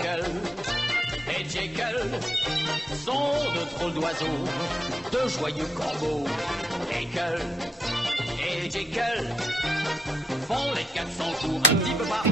Jekyll et Jekyll sont de drôles d'oiseaux, de joyeux corbeaux. Jekyll et Jekyll font les 400 coups un petit peu partout.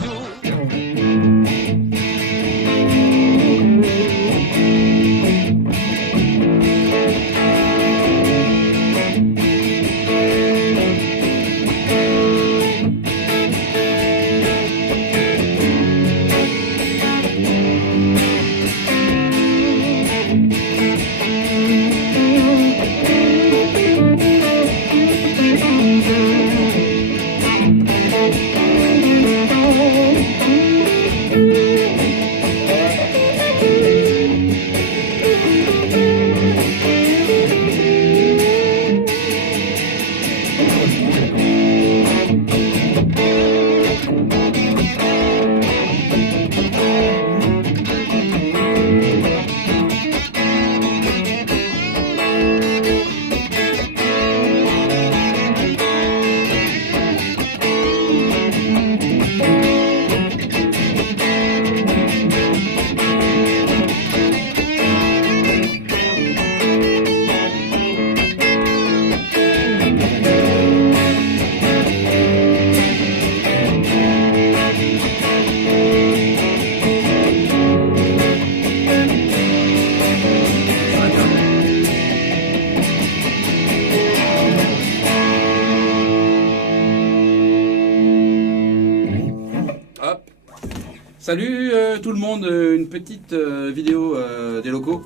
Salut tout le monde, une petite vidéo des locaux.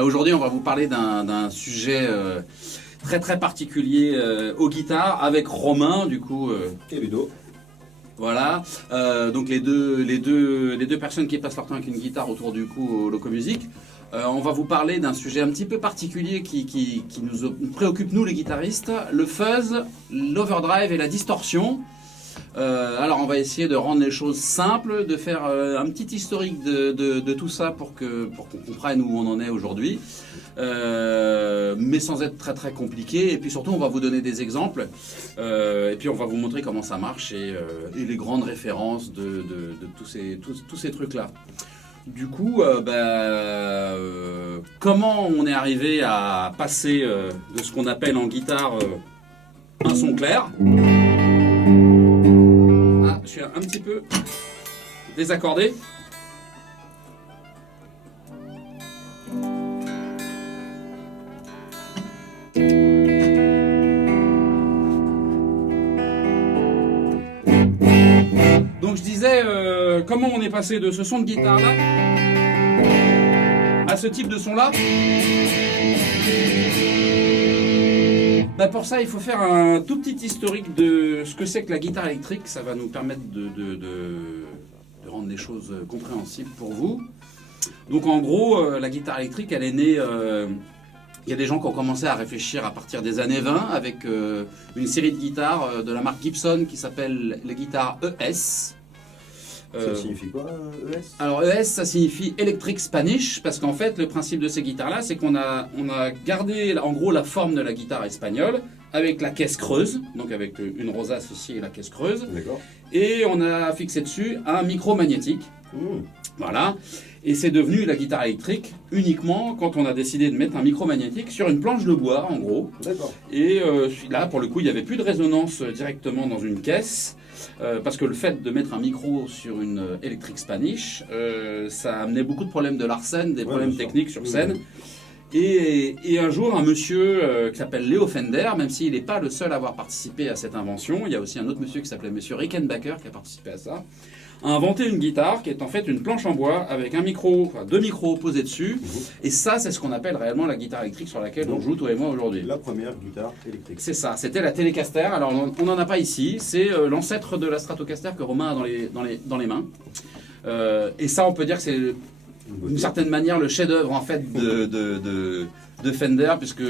Aujourd'hui on va vous parler d'un sujet très très particulier aux guitares avec Romain du coup. Et Ludo. Voilà, donc les deux personnes qui passent leur temps avec une guitare autour du cou au Locomusic. On va vous parler d'un sujet un petit peu particulier qui nous préoccupe nous les guitaristes, le fuzz, l'overdrive et la distorsion. Alors on va essayer de rendre les choses simples, de faire un petit historique de tout ça pour qu'on comprenne où on en est aujourd'hui, mais sans être très très compliqué. Et puis surtout on va vous donner des exemples, et puis on va vous montrer comment ça marche et les grandes références de tous ces trucs là. Du coup, comment on est arrivé à passer de ce qu'on appelle en guitare un son clair. Je suis un petit peu désaccordé. Donc je disais, comment on est passé de ce son de guitare là à ce type de son là. Pour ça, il faut faire un tout petit historique de ce que c'est que la guitare électrique. Ça va nous permettre de rendre les choses compréhensibles pour vous. Donc en gros, la guitare électrique, elle est née... Il y a des gens qui ont commencé à réfléchir à partir des années 20 avec une série de guitares de la marque Gibson qui s'appelle les guitares ES. Ça signifie quoi, ES? Alors ES, ça signifie Electric Spanish, parce qu'en fait, le principe de ces guitares-là, c'est qu'on a gardé en gros la forme de la guitare espagnole, avec la caisse creuse, donc avec une rosace ici et la caisse creuse. D'accord. Et on a fixé dessus un micro magnétique. Voilà. Et c'est devenu la guitare électrique uniquement quand on a décidé de mettre un micro magnétique sur une planche de bois, en gros. D'accord. Et là, pour le coup, il n'y avait plus de résonance directement dans une caisse. Parce que le fait de mettre un micro sur une Electric Spanish, ça amenait beaucoup de problèmes de Larsen, des problèmes techniques sur scène. Et un jour, un monsieur qui s'appelle Leo Fender, même s'il n'est pas le seul à avoir participé à cette invention, il y a aussi un autre monsieur qui s'appelait monsieur Rickenbacker qui a participé à ça, a inventé une guitare qui est en fait une planche en bois avec un micro, enfin deux micros posés dessus. Et ça, c'est ce qu'on appelle réellement la guitare électrique sur laquelle on joue, toi et moi, aujourd'hui. La première guitare électrique. C'est ça, c'était la Telecaster. Alors, on n'en a pas ici. C'est l'ancêtre de la Stratocaster que Romain a dans les mains. Et ça, on peut dire que c'est d'une certaine manière le chef-d'œuvre en fait de Fender, puisque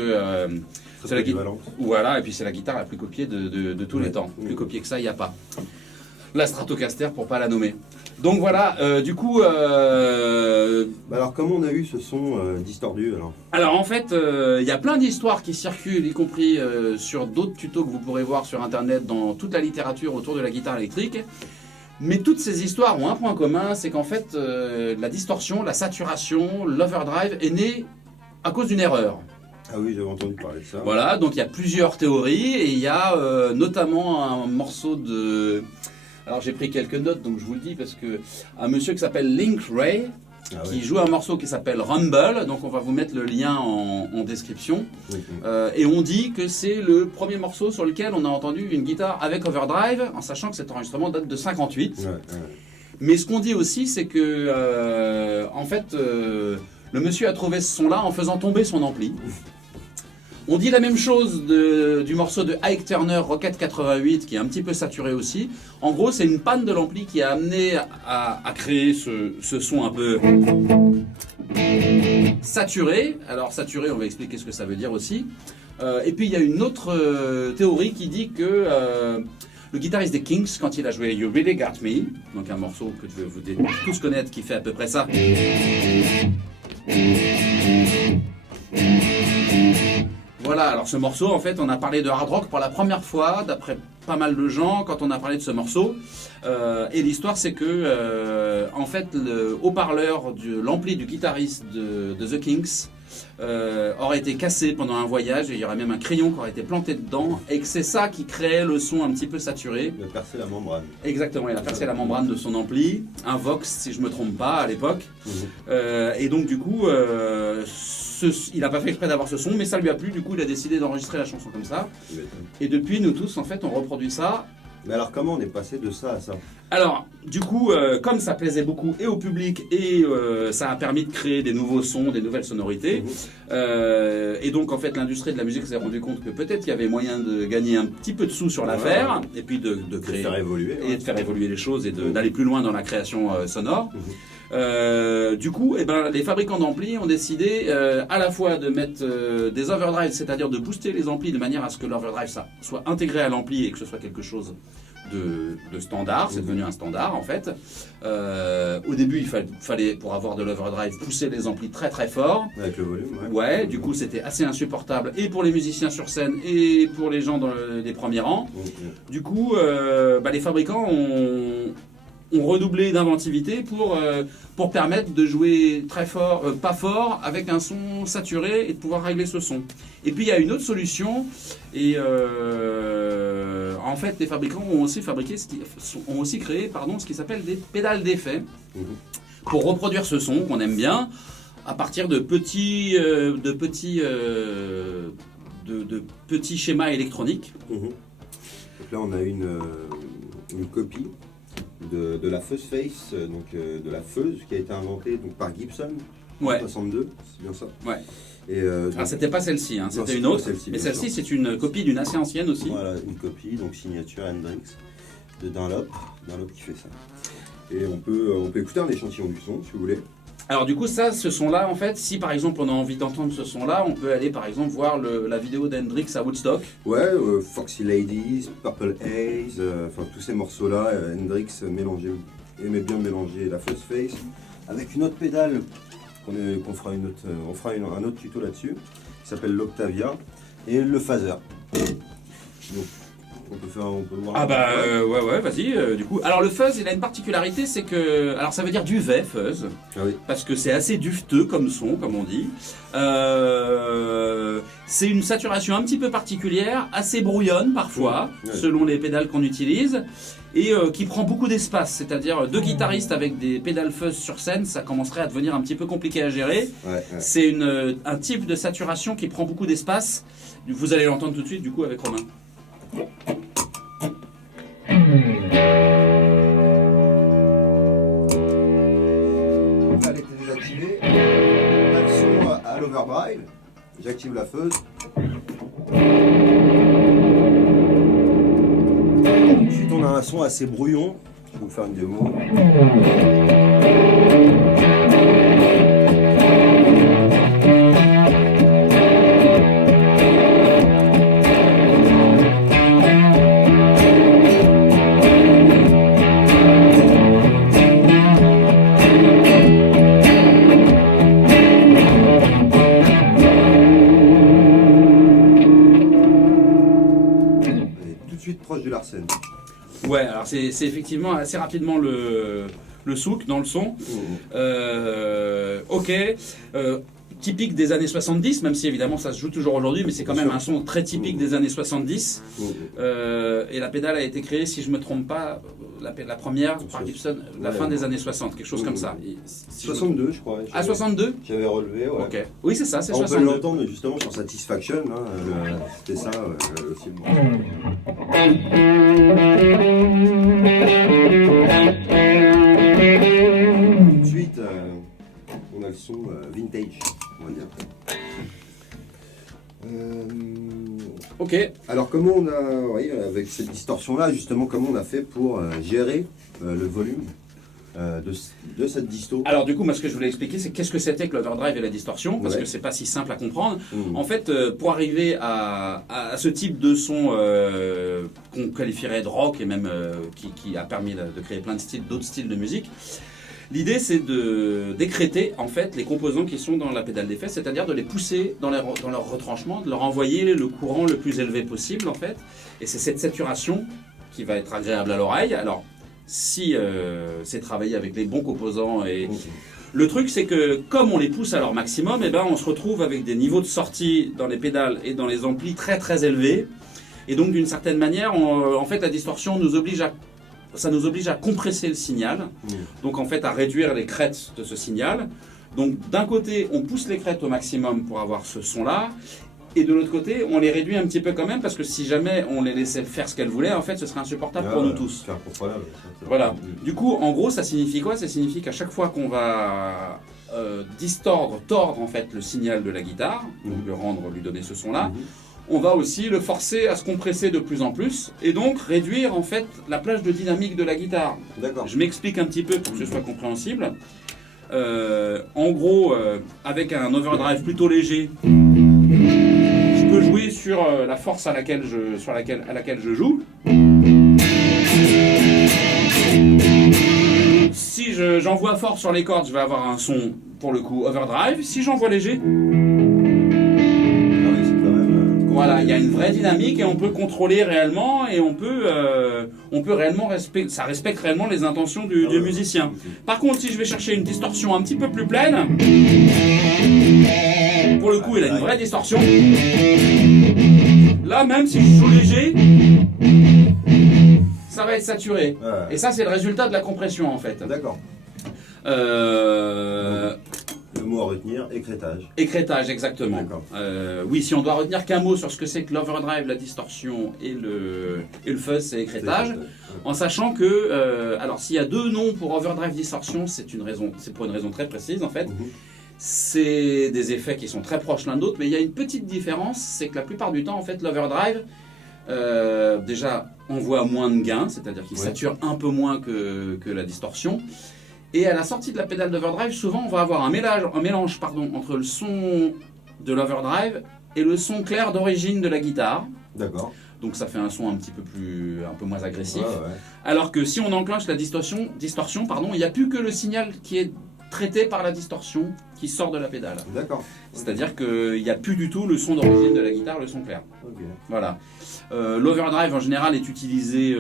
c'est la guitare. Voilà, et puis c'est la guitare la plus copiée de tous les temps. Plus copiée que ça, il n'y a pas. La Stratocaster pour pas la nommer. Donc voilà, du coup... alors comment on a eu ce son distordu alors? Alors en fait, il y a plein d'histoires qui circulent, y compris sur d'autres tutos que vous pourrez voir sur internet dans toute la littérature autour de la guitare électrique. Mais toutes ces histoires ont un point commun, c'est qu'en fait, la distorsion, la saturation, l'overdrive est née à cause d'une erreur. Ah oui, j'avais entendu parler de ça. Voilà, donc il y a plusieurs théories et il y a notamment un morceau de... Alors j'ai pris quelques notes, donc je vous le dis, parce que un monsieur qui s'appelle Link Ray, qui joue un morceau qui s'appelle Rumble, donc on va vous mettre le lien en description. Et on dit que c'est le premier morceau sur lequel on a entendu une guitare avec overdrive, en sachant que cet enregistrement date de 58. Mais ce qu'on dit aussi, c'est que en fait, le monsieur a trouvé ce son-là en faisant tomber son ampli. On dit la même chose du morceau de Ike Turner, Rocket 88, qui est un petit peu saturé aussi. En gros, c'est une panne de l'ampli qui a amené à créer ce son un peu saturé. Alors saturé, on va expliquer ce que ça veut dire aussi. Et puis il y a une autre théorie qui dit que le guitariste des Kings, quand il a joué You Really Got Me, donc un morceau que vous devez tous connaître qui fait à peu près ça. Voilà, alors ce morceau, en fait, on a parlé de hard rock pour la première fois, d'après pas mal de gens, quand on a parlé de ce morceau. Et l'histoire, c'est que, en fait, le haut-parleur de l'ampli du guitariste de The Kings aurait été cassé pendant un voyage, et il y aurait même un crayon qui aurait été planté dedans, et que c'est ça qui créait le son un petit peu saturé. Il a percé la membrane. Exactement, il a percé la membrane de son ampli, un Vox, si je me trompe pas, à l'époque. Et donc, du coup... il n'a pas fait exprès d'avoir ce son, mais ça lui a plu, du coup il a décidé d'enregistrer la chanson comme ça. Et depuis, nous tous, en fait, on reproduit ça. Mais alors comment on est passé de ça à ça? Alors, du coup, comme ça plaisait beaucoup et au public, et ça a permis de créer des nouveaux sons, des nouvelles sonorités, et donc en fait l'industrie de la musique s'est rendu compte que peut-être qu'il y avait moyen de gagner un petit peu de sous sur l'affaire, et puis de créer, faire évoluer, et de faire évoluer les choses, et d'aller plus loin dans la création sonore. Du coup, les fabricants d'amplis ont décidé à la fois de mettre des overdrives, c'est-à-dire de booster les amplis de manière à ce que l'overdrive soit intégré à l'ampli et que ce soit quelque chose de standard. C'est devenu un standard en fait. Au début, il fallait, pour avoir de l'overdrive, pousser les amplis très très fort. Avec le volume, ouais. Du coup, c'était assez insupportable et pour les musiciens sur scène et pour les gens dans les premiers rangs. Du coup, les fabricants ont redoublé d'inventivité pour permettre de jouer très fort, pas fort, avec un son saturé et de pouvoir régler ce son. Et puis il y a une autre solution, et en fait les fabricants ont aussi créé ce qui s'appelle des pédales d'effet pour reproduire ce son qu'on aime bien à partir de petits schémas électroniques. Donc là on a une copie de la Fuzz Face, de la Fuzz qui a été inventée par Gibson en 62, c'est bien ça. Ouais. Et c'était pas celle-ci, hein, c'était une autre. Mais celle-ci, c'est une copie d'une assez ancienne aussi. Voilà, une copie, donc signature Hendrix de Dunlop qui fait ça. Et on peut écouter un échantillon du son si vous voulez. Alors du coup, ce son-là, en fait, si par exemple on a envie d'entendre ce son-là, on peut aller par exemple voir la vidéo d'Hendrix à Woodstock. Ouais, Foxy Ladies, Purple Haze, tous ces morceaux-là, Hendrix aimait bien mélanger la Fuzz Face avec une autre pédale, on fera un autre tuto là-dessus, qui s'appelle l'Octavia, et le Phaser. Donc, on peut voir. Ouais, vas-y. Du coup, alors le fuzz, il a une particularité, c'est que, alors ça veut dire duvet fuzz, parce que c'est assez duveteux comme son, comme on dit. C'est une saturation un petit peu particulière, assez brouillonne parfois, selon les pédales qu'on utilise, et qui prend beaucoup d'espace. C'est-à-dire deux guitaristes avec des pédales fuzz sur scène, ça commencerait à devenir un petit peu compliqué à gérer. C'est un type de saturation qui prend beaucoup d'espace. Vous allez l'entendre tout de suite, du coup, avec Romain. Là, elle était désactivée. Là, le son à l'overdrive. J'active la Fuzz. Ensuite, on a un son assez brouillon. Je vais vous faire une démo. Ouais, alors c'est effectivement assez rapidement le souk dans le son. Ok. Typique des années 70, même si évidemment ça se joue toujours aujourd'hui, mais c'est quand même un son très typique des années 70. Et la pédale a été créée, si je ne me trompe pas, la première par Gibson, la fin des années 60, quelque chose comme ça. Si 62, je crois. Ah, 62 J'avais relevé, ouais. Ok. Oui, c'est ça, c'est On 62. peut l'entendre justement sur Satisfaction, hein, c'était ça aussi. Ensuite, on a le son vintage, on va dire. Ok. Alors comment on a, oui, avec cette distorsion-là, justement, comment on a fait pour gérer le volume de cette disto? Alors du coup, moi ce que je voulais expliquer, c'est qu'est-ce que c'était que l'overdrive et la distorsion, parce que c'est pas si simple à comprendre. En fait, pour arriver à ce type de son qu'on qualifierait de rock et même qui a permis de créer plein de styles, d'autres styles de musique, l'idée c'est d'écréter en fait les composants qui sont dans la pédale d'effet, c'est-à-dire de les pousser dans leur retranchement, de leur envoyer le courant le plus élevé possible en fait. Et c'est cette saturation qui va être agréable à l'oreille. Alors si c'est travailler avec les bons composants et le truc c'est que comme on les pousse à leur maximum, et ben on se retrouve avec des niveaux de sortie dans les pédales et dans les amplis très très élevés. Et donc d'une certaine manière, en fait la distorsion nous oblige à compresser le signal, donc en fait à réduire les crêtes de ce signal. Donc d'un côté, on pousse les crêtes au maximum pour avoir ce son-là, et de l'autre côté, on les réduit un petit peu quand même, parce que si jamais on les laissait faire ce qu'elles voulaient, en fait, ce serait insupportable pour nous tous. Voilà. Du coup, en gros, ça signifie quoi? Ça signifie qu'à chaque fois qu'on va tordre en fait le signal de la guitare, donc lui donner ce son-là, on va aussi le forcer à se compresser de plus en plus et donc réduire en fait la plage de dynamique de la guitare. D'accord. Je m'explique un petit peu pour que ce soit compréhensible. En gros, avec un overdrive plutôt léger, je peux jouer sur la force à laquelle je joue. Si j'envoie fort sur les cordes, je vais avoir un son pour le coup overdrive. Si j'envoie léger, voilà, il y a une vraie dynamique et on peut contrôler réellement et on peut réellement ça respecte réellement les intentions du musicien. Par contre, si je vais chercher une distorsion un petit peu plus pleine, pour le coup, il a une vraie distorsion. Là, même si je joue léger, ça va être saturé. Et ça, c'est le résultat de la compression en fait. D'accord. Le mot à retenir, écrétage. Écrétage, exactement. Oui, si on doit retenir qu'un mot sur ce que c'est que l'overdrive, la distorsion et le fuzz, c'est écrétage. En sachant que, alors s'il y a deux noms pour overdrive distorsion, c'est pour une raison très précise en fait. C'est des effets qui sont très proches l'un de l'autre, mais il y a une petite différence, c'est que la plupart du temps en fait l'overdrive, déjà envoie moins de gain, c'est-à-dire qu'il sature un peu moins que la distorsion. Et à la sortie de la pédale d'overdrive, souvent on va avoir un mélange entre le son de l'overdrive et le son clair d'origine de la guitare. D'accord. Donc ça fait un son un peu moins agressif. Alors que si on enclenche la distorsion, il n'y a plus que le signal qui est traité par la distorsion qui sort de la pédale. D'accord. C'est-à-dire qu'il n'y a plus du tout le son d'origine de la guitare, le son clair. Voilà. L'overdrive en général est utilisé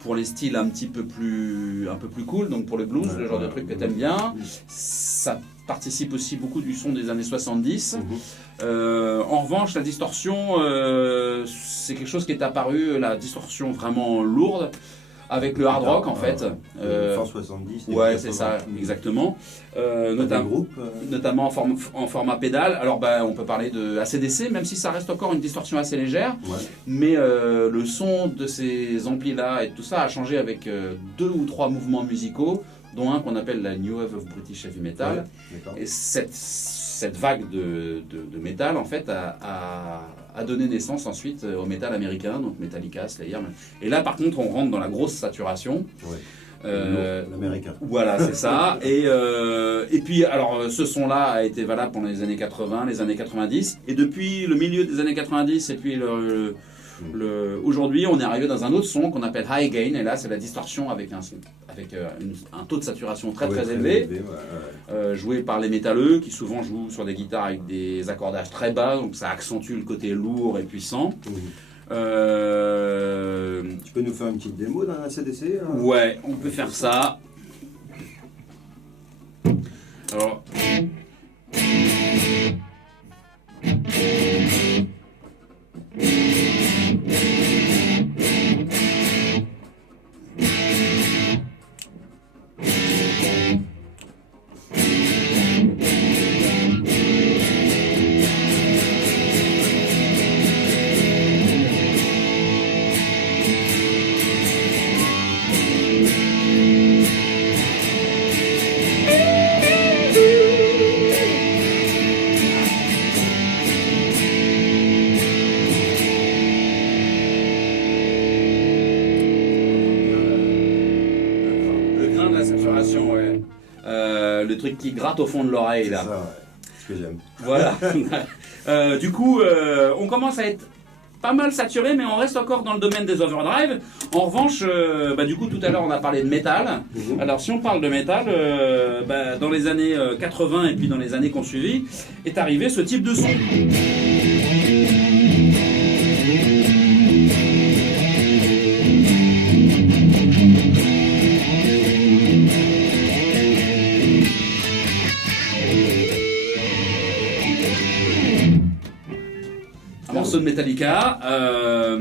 pour les styles un peu plus cool, donc pour le blues, le genre de truc que tu aimes bien. Ça participe aussi beaucoup du son des années 70. En revanche, la distorsion, c'est quelque chose qui est apparu, la distorsion vraiment lourde, avec le hard rock en fait. Fin 70. Ouais, c'est ça, exactement. Notamment en format pédale. Alors on peut parler de AC/DC, même si ça reste encore une distorsion assez légère. Mais le son de ces amplis-là et tout ça a changé avec 2 ou 3 mouvements musicaux, dont un qu'on appelle la New Wave of British Heavy Metal. Et cette vague de métal en fait a donné naissance ensuite au métal américain, donc Metallica, Slayer. Et là par contre on rentre dans la grosse saturation. L'américain. Voilà, c'est ça. Et puis alors ce son-là a été valable pendant les années 80, les années 90. Et depuis le milieu des années 90 et puis aujourd'hui on est arrivé dans un autre son qu'on appelle high gain. Et là c'est la distorsion avec un taux de saturation très élevé, joué par les métalleux qui souvent jouent sur des guitares avec des accordages très bas, donc ça accentue le côté lourd et puissant. Tu peux nous faire une petite démo d'un ACDC hein? Ouais, on peut faire ça. Alors. Ouais. Le truc qui gratte au fond de l'oreille là. C'est ça, ouais. Ce que j'aime. Voilà. Du coup, on commence à être pas mal saturé, mais on reste encore dans le domaine des overdrive. En revanche, du coup, tout à l'heure, on a parlé de métal. Alors, si on parle de métal, dans les années 80 et puis dans les années qui ont suivi, est arrivé ce type de son. Morceau de Metallica, alors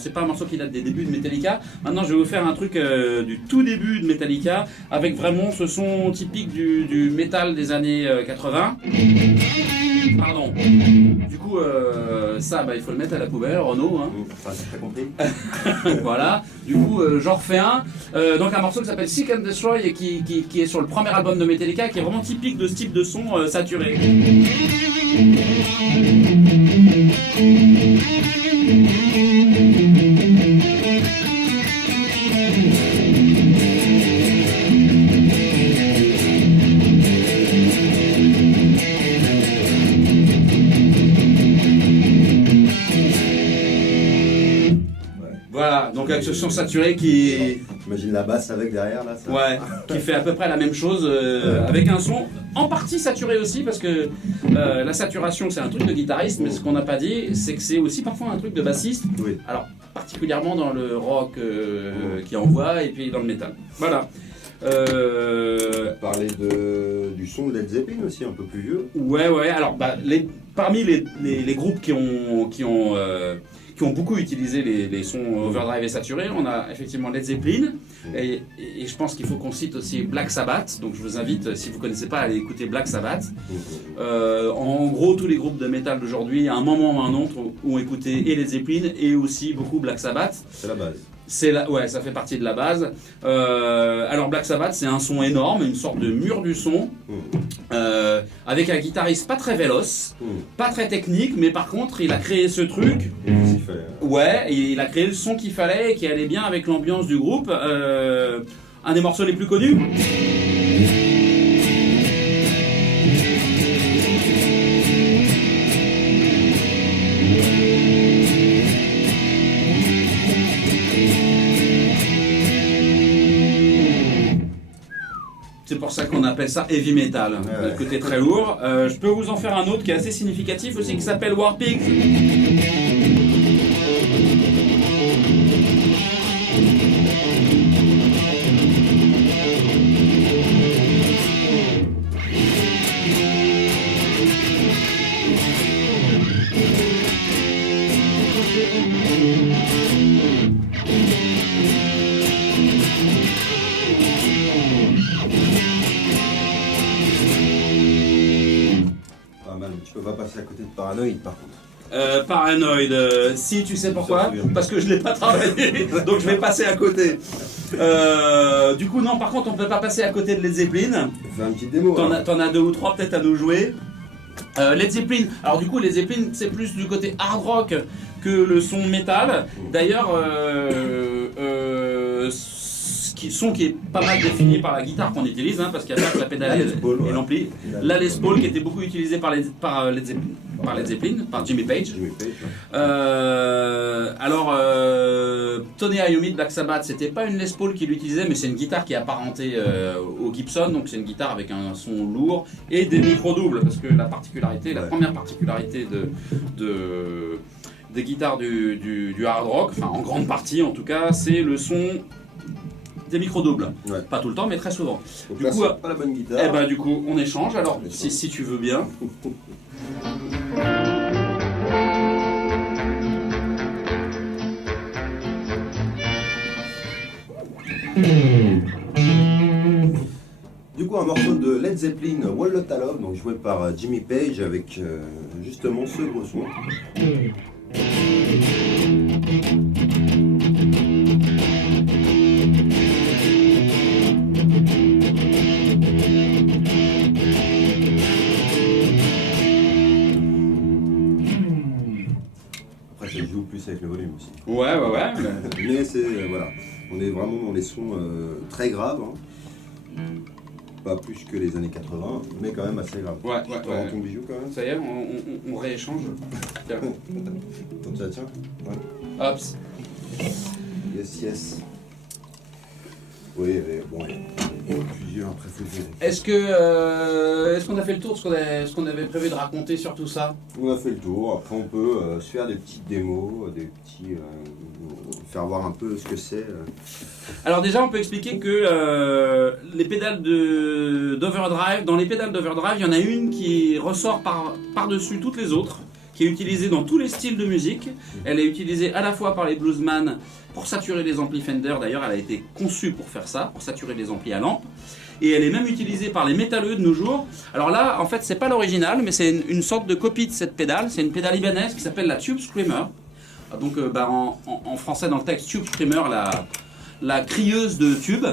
c'est pas un morceau qui date des débuts de Metallica. Maintenant je vais vous faire un truc du tout début de Metallica avec vraiment ce son typique du métal des années 80. Pardon. Du coup ça il faut le mettre à la poubelle, Renaud. Hein. Enfin, c'est très compris. Voilà. Du coup j'en refais un. Donc un morceau qui s'appelle Seek and Destroy et qui est sur le premier album de Metallica, qui est vraiment typique de ce type de son saturé. Voilà, donc avec ce son saturé qui... J'imagine la basse avec derrière là. Ça... Ouais, qui fait à peu près la même chose, avec un son en partie saturé aussi, parce que la saturation c'est un truc de guitariste, mais ce qu'on n'a pas dit, c'est que c'est aussi parfois un truc de bassiste. Oui. Alors, particulièrement dans le rock qui envoie, et puis dans le métal. Voilà. Parler du son de Led Zeppelin aussi, un peu plus vieux. Ouais, alors parmi les groupes qui ont beaucoup utilisé les sons overdrive et saturés, on a effectivement Led Zeppelin, et je pense qu'il faut qu'on cite aussi Black Sabbath, donc je vous invite, si vous ne connaissez pas, à aller écouter Black Sabbath. En gros, tous les groupes de métal d'aujourd'hui, à un moment ou à un autre, ont écouté et Led Zeppelin et aussi beaucoup Black Sabbath. C'est la base. Ouais, ça fait partie de la base. Alors Black Sabbath, c'est un son énorme, une sorte de mur du son, avec un guitariste pas très véloce, pas très technique, mais par contre, il a créé ce truc. Ouais, il a créé le son qu'il fallait et qui allait bien avec l'ambiance du groupe. Un des morceaux les plus connus. C'est pour ça qu'on appelle ça heavy metal, le côté très lourd. Je peux vous en faire un autre qui est assez significatif aussi, qui s'appelle War Pigs. Tu peux pas passer à côté de Paranoid par contre. Paranoid, si tu sais pourquoi, parce que je l'ai pas travaillé, donc je vais passer à côté. Du coup non, par contre on peut pas passer à côté de Led Zeppelin. Fais un petit démo. T'en as deux ou trois peut-être à nous jouer. Led Zeppelin, alors du coup Led Zeppelin c'est plus du côté hard rock que le son métal. D'ailleurs, ce son qui est pas mal défini par la guitare qu'on utilise, hein, parce qu'il y a pas que la pédale et l'ampli. La Les Paul qui était beaucoup utilisée par Led Zeppelin, par Jimmy Page. Tony Iommi de Black Sabbath, c'était pas une Les Paul qui l'utilisait, mais c'est une guitare qui est apparentée au Gibson, donc c'est une guitare avec un son lourd et des micros doubles, parce que la première particularité des guitares du hard rock, enfin en grande partie en tout cas, c'est le son des micros doubles. Ouais. Pas tout le temps, mais très souvent. Donc du coup, c'est pas la bonne guitare. Eh ben, du coup, on échange. Alors, si tu veux bien. Du coup, un morceau de Led Zeppelin, Wall Lotta Love, donc joué par Jimmy Page avec justement ce gros son. Après, ça joue plus avec le volume aussi. Ouais. Mais c'est, voilà, on est vraiment dans les sons très graves. Hein. Pas plus que les années 80, mais quand même assez grave. Ouais. Ton bijou quand même. Ça y est, on rééchange. Tiens. Tiens. Ouais. Hops. Yes. Oui, mais bon, il y a plusieurs préférés. Est-ce qu'on a fait le tour de ce qu'on avait prévu de raconter sur tout ça? On a fait le tour. Après, on peut se faire des petites démos, faire voir un peu ce que c'est. Alors déjà, on peut expliquer que les pédales d'overdrive, dans les pédales d'overdrive, il y en a une qui ressort par-dessus toutes les autres, qui est utilisée dans tous les styles de musique. Elle est utilisée à la fois par les bluesman pour saturer les amplis Fender. D'ailleurs, elle a été conçue pour faire ça, pour saturer les amplis à lampe. Et elle est même utilisée par les métalleux de nos jours. Alors là, en fait, c'est pas l'original, mais c'est une sorte de copie de cette pédale. C'est une pédale libanaise qui s'appelle la Tube Screamer. Donc en français, dans le texte, Tube Screamer, la crieuse de tube.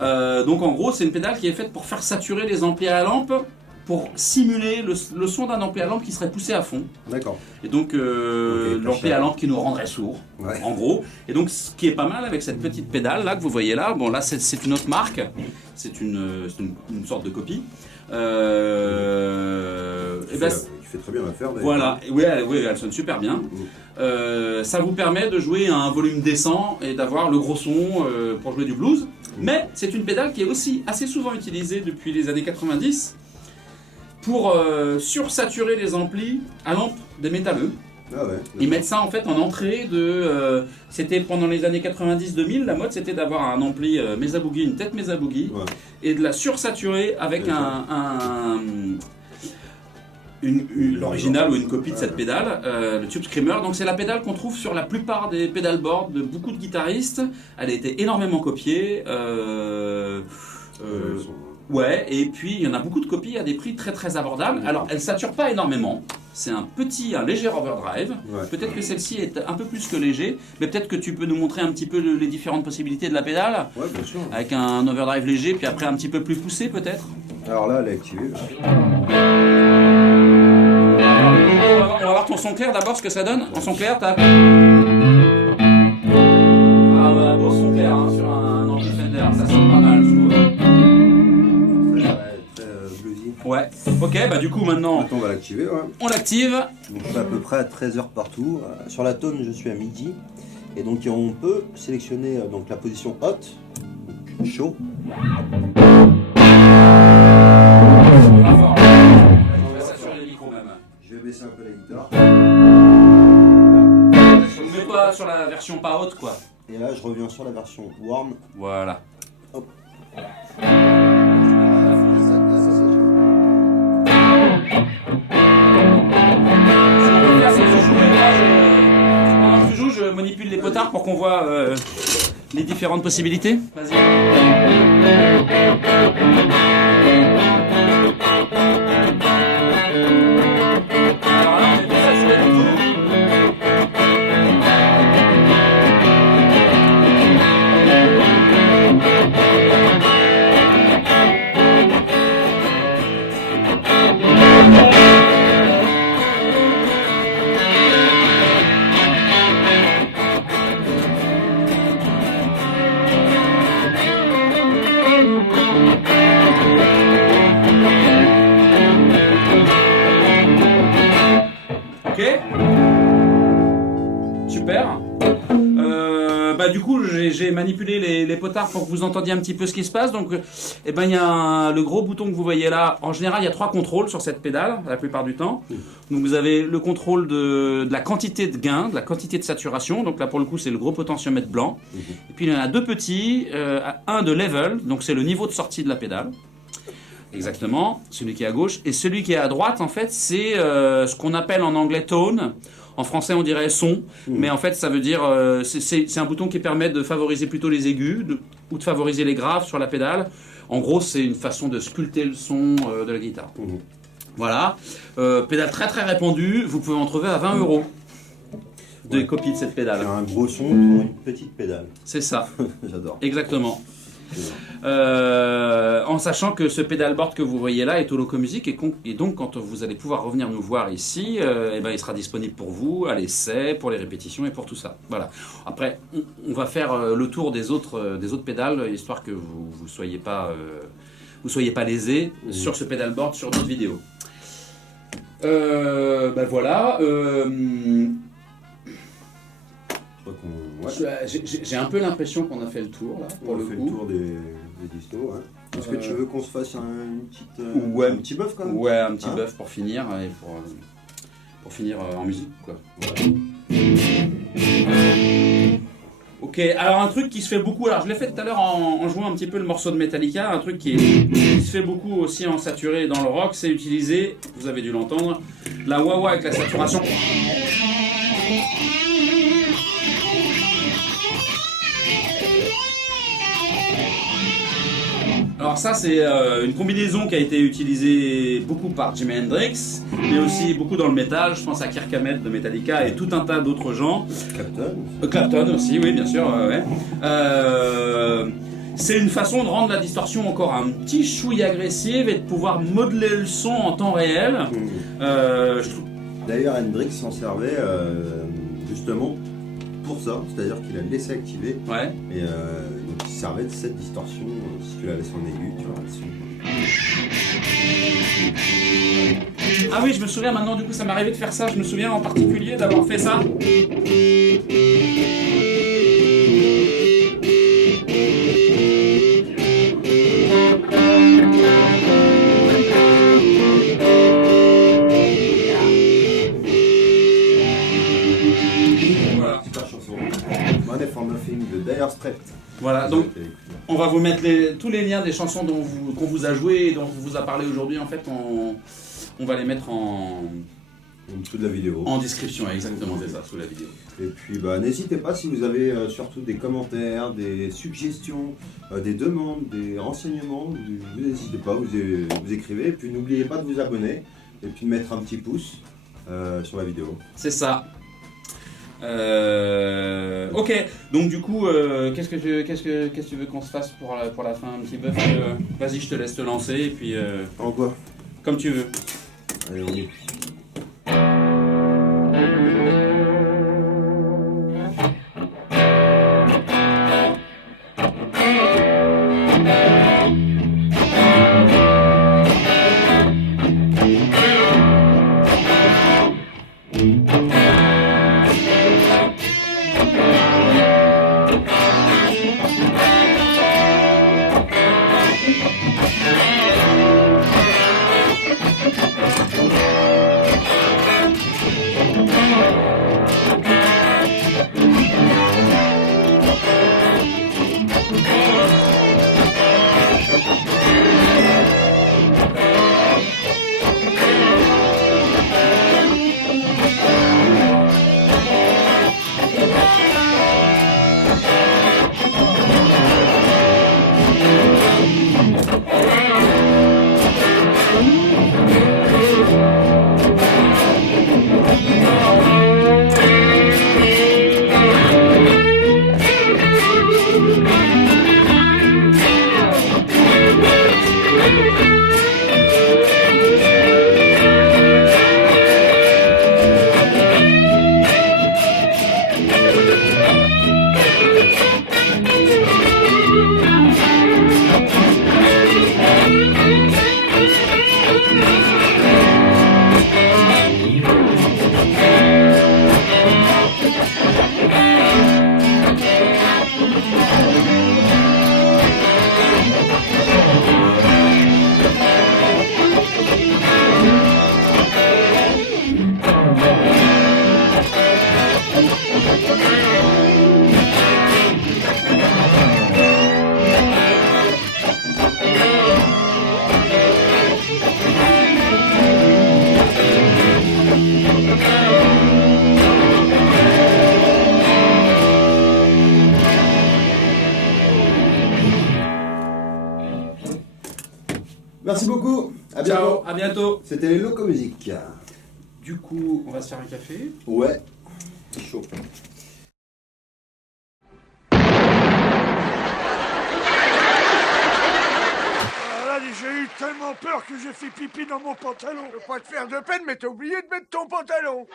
Donc en gros, c'est une pédale qui est faite pour faire saturer les amplis à lampe, pour simuler le son d'un ampli à lampe qui serait poussé à fond. D'accord. Et donc l'ampli à lampe qui nous rendrait sourds, en gros. Et donc ce qui est pas mal avec cette petite pédale là que vous voyez là, bon là c'est une autre marque, c'est une sorte de copie. Il fait très bien l'affaire. Voilà, oui, elle sonne super bien. Ça vous permet de jouer à un volume décent et d'avoir le gros son pour jouer du blues. Mais c'est une pédale qui est aussi assez souvent utilisée depuis les années 90 pour sursaturer les amplis à lampe des métalleux. Ah ouais, ils mettent ça en fait en entrée de... c'était pendant les années 90-2000, la mode c'était d'avoir un ampli Mesa Boogie, une tête Mesa Boogie, et de la sursaturer avec l'original ou une copie de cette pédale, le Tube Screamer. Donc c'est la pédale qu'on trouve sur la plupart des pedalboards de beaucoup de guitaristes. Elle a été énormément copiée. Ouais, et puis il y en a beaucoup de copies à des prix très très abordables. Alors elle sature pas énormément, c'est un léger overdrive. Peut-être que celle-ci est un peu plus que léger, mais peut-être que tu peux nous montrer un petit peu les différentes possibilités de la pédale. Ouais, bien sûr. Avec un overdrive léger, puis après un petit peu plus poussé peut-être. Alors là, elle est activée. On va voir ton son clair d'abord, ce que ça donne. En son clair, t'as... beau son clair hein, sur un ampli Fender, ça sonne pas mal je trouve. Ouais, ok, bah du coup maintenant on va l'activer. On l'active. Donc je suis à peu près à 13 heures partout. Sur la tone, je suis à midi. Et donc on peut sélectionner donc, la position haute, chaud. Je vais baisser un peu la guitare. Mets-toi sur la version pas haute quoi. Et là je reviens sur la version warm. Voilà. Hop. Je manipule les potards pour qu'on voit les différentes possibilités. Vas-y. Alors là, on est déjà sur les j'ai manipulé les potards pour que vous entendiez un petit peu ce qui se passe. Donc, eh ben, il y a le gros bouton que vous voyez là. En général, il y a 3 contrôles sur cette pédale, la plupart du temps. Donc, vous avez le contrôle de la quantité de gain, de la quantité de saturation. Donc là, pour le coup, c'est le gros potentiomètre blanc. Et puis, il y en a 2 petits. Un de level, donc c'est le niveau de sortie de la pédale. Exactement, celui qui est à gauche. Et celui qui est à droite, en fait, c'est ce qu'on appelle en anglais tone. En français, on dirait son, mais en fait, ça veut dire c'est un bouton qui permet de favoriser plutôt les aigus ou de favoriser les graves sur la pédale. En gros, c'est une façon de sculpter le son de la guitare. Voilà, pédale très très répandue. Vous pouvez en trouver à 20 € de copies de cette pédale. C'est un gros son pour une petite pédale. C'est ça. J'adore. Exactement. En sachant que ce pedalboard que vous voyez là est au Locomusic et donc quand vous allez pouvoir revenir nous voir ici, eh ben, il sera disponible pour vous à l'essai, pour les répétitions et pour tout ça. Voilà. Après, on va faire le tour des autres pédales histoire que vous soyez pas lésés sur ce pedalboard sur d'autres vidéos. Ben voilà. J'ai un peu l'impression qu'on a fait le tour là. On a fait le tour des distos. Hein. Est-ce que tu veux qu'on se fasse un petit bœuf quand même? Ouais, un petit bœuf pour finir et pour finir en musique quoi. Ok, alors un truc qui se fait beaucoup, alors je l'ai fait tout à l'heure en jouant un petit peu le morceau de Metallica, un truc qui se fait beaucoup aussi en saturé dans le rock, c'est utiliser, vous avez dû l'entendre, la wah-wah avec la saturation. Alors ça c'est une combinaison qui a été utilisée beaucoup par Jimi Hendrix, mais aussi beaucoup dans le métal, je pense à Kirk Hammett de Metallica et tout un tas d'autres gens. Clapton aussi, oui bien sûr. Ouais. C'est une façon de rendre la distorsion encore un petit chouille agressive et de pouvoir modeler le son en temps réel. D'ailleurs Hendrix s'en servait justement pour ça, c'est-à-dire qu'il a laissé activer et donc il servait de cette distorsion, si tu la laisses en aigu, tu vois le son. Ah oui, je me souviens maintenant, du coup ça m'est arrivé de faire ça, je me souviens en particulier d'avoir fait ça. Money for Nothing de Dire Straits. Voilà, donc on va vous mettre tous les liens des chansons qu'on vous a jouées et dont on vous a parlé aujourd'hui. En fait, on va les mettre en dessous de la vidéo. En description, exactement, c'est ça, sous la vidéo. Et puis n'hésitez pas si vous avez surtout des commentaires, des suggestions, des demandes, des renseignements, vous n'hésitez pas, vous écrivez. Et puis n'oubliez pas de vous abonner et puis de mettre un petit pouce sur la vidéo. C'est ça. Ok, donc du coup, qu'est-ce que tu veux qu'on se fasse pour la fin, un petit bœuf vas-y, je te laisse te lancer et puis. En quoi? Comme tu veux. Allez, on y est. Merci beaucoup. À bientôt. Ciao, à bientôt. C'était les Locomusiques. Du coup, on va se faire un café. Ouais. Chaud. Là, j'ai eu tellement peur que j'ai fait pipi dans mon pantalon. Je veux pas te faire de peine, mais t'as oublié de mettre ton pantalon.